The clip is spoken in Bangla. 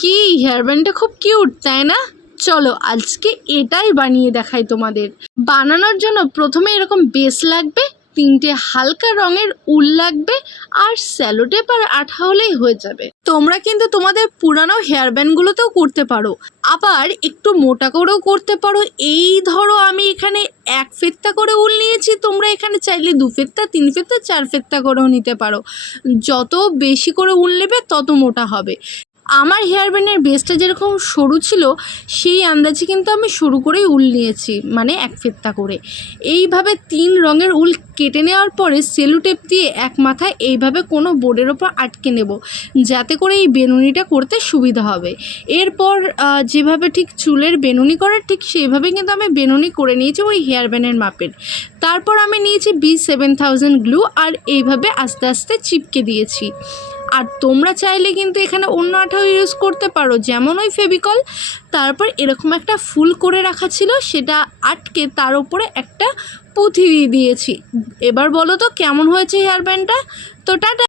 কি হেয়ার ব্যান্ডটা খুব কিউট, তাই না? চলো আজকে এটাই বানিয়ে দেখাই তোমাদের। বানানোর জন্য প্রথমে এরকম বেস লাগবে, 3টে হালকা রঙের উল লাগবে, আর স্যালোটেপ আর আঠা হলেই হয়ে যাবে। তোমরা কিন্তু তোমাদের পুরানো হেয়ার ব্যান্ডগুলোতেও করতে পারো, আবার একটু মোটা করেও করতে পারো। এই ধরো আমি এখানে 1 ফেত্তা করে উল নিয়েছি, তোমরা এখানে চাইলে 2 ফেত্তা, 3 ফেত্তা, 4 ফেত্তা করেও নিতে পারো। যত বেশি করে উল নেবে তত মোটা হবে। আমার হেয়ার ব্যান্ডের বেসটা যেরকম সরু ছিল সেই আন্দাজে কিন্তু আমি সরু করেই উল নিয়েছি, মানে 1 ফেত্তা করে। এইভাবে 3 রঙের উল কেটে নেওয়ার পরে সেলো টেপ দিয়ে এক মাথায় এইভাবে কোনো বোর্ডের ওপর আটকে নেব, যাতে করে এই বেনুনিটা করতে সুবিধা হবে। এরপর যেভাবে ঠিক চুলের বেনুনি করার ঠিক সেইভাবে কিন্তু আমি বেনুনি করে নিয়েছি ওই হেয়ার ব্যান্ডের মাপের। তারপর আমি নিয়েছি B7000 গ্লু, আর এইভাবে আস্তে আস্তে চিপকে দিয়েছি। আর তোমরা চাইলে কিন্তু এখানে অন্য আঠাও ইউজ করতে পারো, যেমন ওই ফেভিকল। তারপর এরকম একটা ফুল করে রাখা ছিল, সেটা আটকে তার উপরে একটা পুঁথি দিয়ে দিয়েছি। এবার বলো তো কেমন হয়েছে হেয়ার ব্যান্ডটা? তো টাটা।